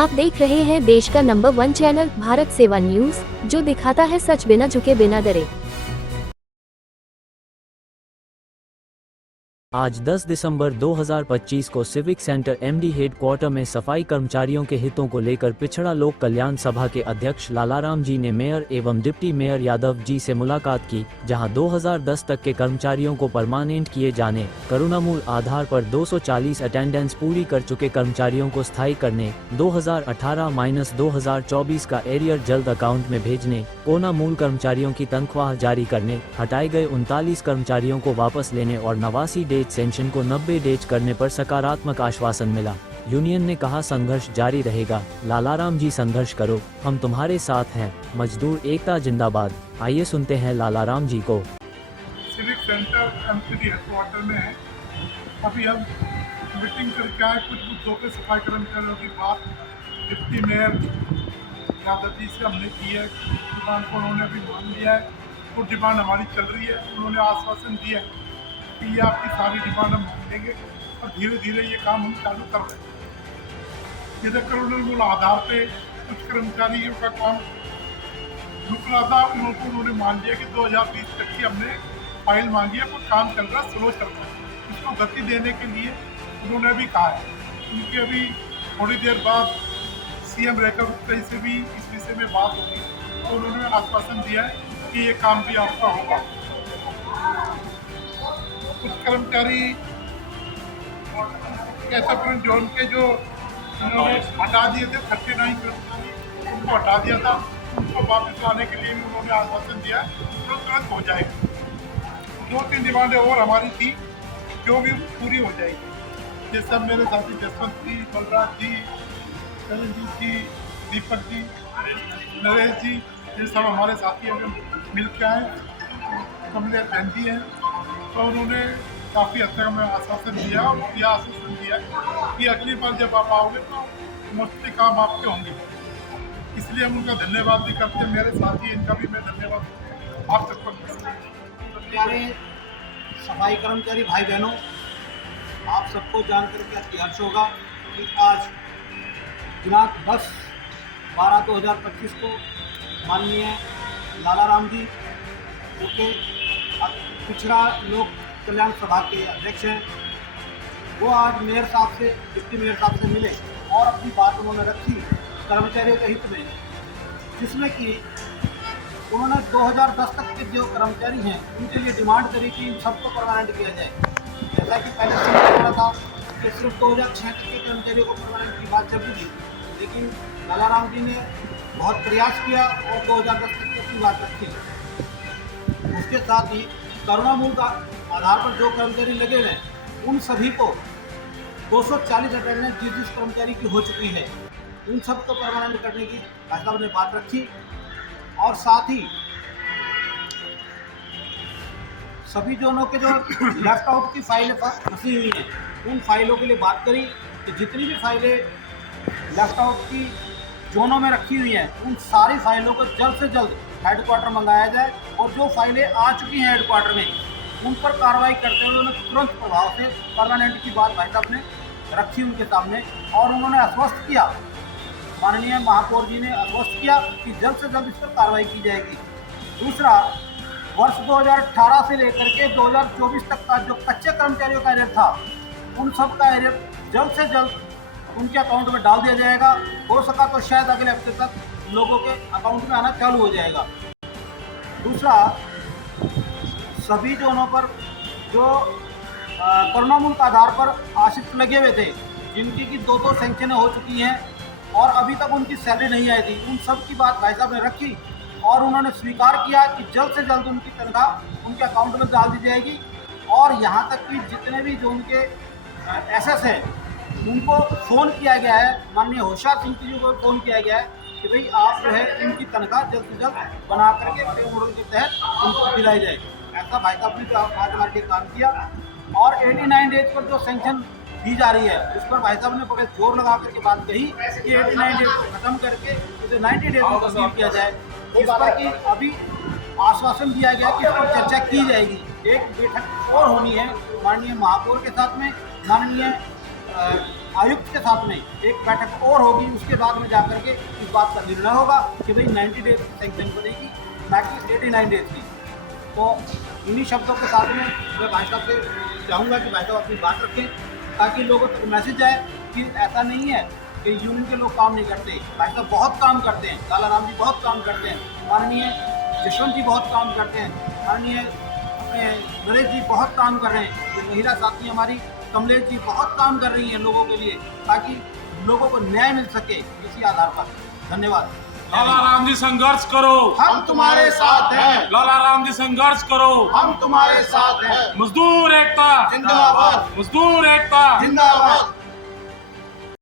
आप देख रहे हैं देश का नंबर 1 चैनल भारत सेवा न्यूज, जो दिखाता है सच बिना झुके बिना डरे। आज 10 दिसंबर 2025 को सिविक सेंटर एमडी हेडक्वार्टर में सफाई कर्मचारियों के हितों को लेकर पिछड़ा लोक कल्याण सभा के अध्यक्ष लालाराम जी ने मेयर एवं डिप्टी मेयर यादव जी से मुलाकात की, जहां 2010 तक के कर्मचारियों को परमानेंट किए जाने, करुणामूल आधार पर 240 अटेंडेंस पूरी कर चुके कर्मचारियों को स्थायी करने, 2018-2024 का एरियर जल्द अकाउंट में भेजने, कोना मूल कर्मचारियों की तनख्वाह जारी करने, हटाए गए 39 कर्मचारियों को वापस लेने और 89 डेज सेंशन को 90 डेज करने पर सकारात्मक आश्वासन मिला। यूनियन ने कहा संघर्ष जारी रहेगा। लालाराम जी संघर्ष करो, हम तुम्हारे साथ हैं। मजदूर एकता जिंदाबाद। आइए सुनते हैं लालाराम जी को। सिविक सेंटर एमपीडी हेडक्वार्टर में है। अभी हम मीटिंग करके आए, कुछ मुद्दों पे सफाई कर्मचारियों की बात डिप्टी मेयर यादव जी से हमने की है। डिमांड को उन्होंने अभी मान लिया है। कुछ डिमांड हमारी चल रही है। उन्होंने आश्वासन दिया है कि ये आपकी सारी डिमांड हम मान लेंगे और धीरे धीरे ये काम हम चालू कर रहे हैं। जैसे करुणामूल आधार पे कुछ कर्मचारियों का काम रुक रहा था, उन्होंने मान लिया कि 2020 तक की हमने फाइल मांगी है, पर काम चल रहा, स्लो चल रहा है। इसको गति देने के लिए उन्होंने भी कहा है। उनकी अभी थोड़ी देर बाद सीएम रेखा गुप्ता से भी इस विषय में बात होगी, तो उन्होंने आश्वासन दिया है कि ये काम भी आपका होगा। कुछ कर्मचारी कैसापुर जोन के जो उन्होंने हटा दिए थे, 39 कर्मचारी उनको हटा दिया था, उनको वापस लाने के लिए भी उन्होंने आश्वासन दिया है, तो तुरंत हो जाएगा। 2-3 डिमांडें और हमारी थी जो भी पूरी हो जाएगी। ये सब मेरे साथी जसवंत जी, बलराज जी, चरणजीत जी, दीपक जी, नरेश जी, ये सब हमारे साथी अगर मिल के आए। कमलेश बहन जी हैं, तो उन्होंने काफ़ी हद तक हमें आश्वासन दिया और यह आश्वासन दिया कि अगली बार जब आप आओगे तो मोस्टली काम आपके होंगे। इसलिए हम उनका धन्यवाद भी करते हैं। मेरे साथी, इनका भी मैं धन्यवाद आप सबको करता हूँ। प्यारे सफाई कर्मचारी भाई बहनों, आप सबको जानकर के अति हर्ष होगा कि आज दिनांक 10/12/2025 को माननीय लालाराम जी जो कि पिछड़ा लोक कल्याण सभा के अध्यक्ष हैं, वो आज मेयर साहब से, डिप्टी मेयर साहब से मिले और अपनी बात उन्होंने रखी कर्मचारियों के हित में, जिसमें कि उन्होंने 2010 तक के जो कर्मचारी हैं उनके लिए डिमांड करी कि इन सबको परमानेंट किया जाए। जैसा कि पहले से बोला था कि सिर्फ 2006 तक के कर्मचारियों को परमानेंट की बात चल रही थी, लेकिन लालाराम जी ने बहुत प्रयास किया और 2010 तक की बात रखी। उसके साथ ही करुणामूल का आधार पर जो कर्मचारी लगे हैं उन सभी को 240 अटेंडेंस जिस कर्मचारी की हो चुकी है, उन सबको परमानेंट करने की भाई साहब ने बात रखी। और साथ ही सभी जोनों के जो लेफ्ट आउट की फाइलें फंसी हुई हैं, उन फाइलों के लिए बात करी कि जितनी भी फाइलें लेफ्ट आउट की जोनों में रखी हुई हैं, उन सारी फाइलों को जल्द से जल्द हेडक्वार्टर मंगाया जाए और जो फाइलें आ चुकी हैं हेडक्वार्टर में उन पर कार्रवाई करते हुए उन्होंने तुरंत प्रभाव से परमानेंट की बात भाई साहब ने रखी उनके सामने। और उन्होंने आश्वस्त किया, माननीय महापौर जी ने आश्वस्त किया कि जल्द से जल्द इस पर कार्रवाई की जाएगी। दूसरा, वर्ष 2018 से लेकर के 2024 तक का जो कच्चे कर्मचारियों का एरियर था, उन सब का एरियर जल्द से जल्द उनके अकाउंट में डाल दिया जाएगा। हो सका तो शायद अगले हफ्ते तक लोगों के अकाउंट में आना चालू हो जाएगा। दूसरा, सभी जोनों पर जो करुणामूल का आधार पर आश्रित लगे हुए थे, जिनकी की 2 सेंक्शनें हो चुकी हैं और अभी तक उनकी सैलरी नहीं आई थी, उन सब की बात भाई साहब ने रखी और उन्होंने स्वीकार किया कि जल्द से जल्द उनकी तनख्वाह उनके अकाउंट में डाल दी जाएगी। और यहाँ तक कि जितने भी जो उनके एसएस हैं उनको फ़ोन किया गया है, माननीय होशियार सिंह जी को फ़ोन किया गया है कि भाई आप जो है इनकी तनख्वाह जल्द से जल्द बना करके पे मॉडल के तहत उनको दिलाई जाए। ऐसा भाई साहब ने जो आज हमारे लिए काम किया। और 89 डेज पर जो सेंक्शन दी जा रही है उस पर भाई साहब ने बड़े जोर लगा करके बात कही कि 89 डेज को खत्म करके उसे 90 डेज में तब्दील किया जाए। इस पर कि अभी आश्वासन दिया गया कि इस पर चर्चा की जाएगी। एक बैठक और होनी है माननीय महापौर के साथ में, माननीय आयुक्त के साथ में एक बैठक और होगी, उसके बाद में जाकर के इस बात का निर्णय होगा कि भाई 90 डेज सेंक्शन बनेगी, ना कि 89 डेज की। तो इन्हीं शब्दों के साथ में मैं भाई साहब से चाहूँगा कि भाई साहब अपनी बात रखें, ताकि लोगों तक मैसेज जाए कि ऐसा नहीं है कि यूनियन के लोग काम नहीं करते। भाई साहब बहुत काम करते हैं, लाला राम जी बहुत काम करते हैं, माननीय जशवंत जी बहुत काम करते हैं, माननीय अपने नरेश जी बहुत काम कर रहे हैं, ये महिला साथी हमारी कमलेश जी बहुत काम कर रही हैं लोगों के लिए, ताकि लोगों को न्याय मिल सके इसी आधार पर। धन्यवाद। लाला राम जी संघर्ष करो, हम तुम्हारे साथ हैं, लाला राम जी संघर्ष करो, हम तुम्हारे साथ हैं। मजदूर एकता जिंदाबाद, मजदूर एकता जिंदाबाद।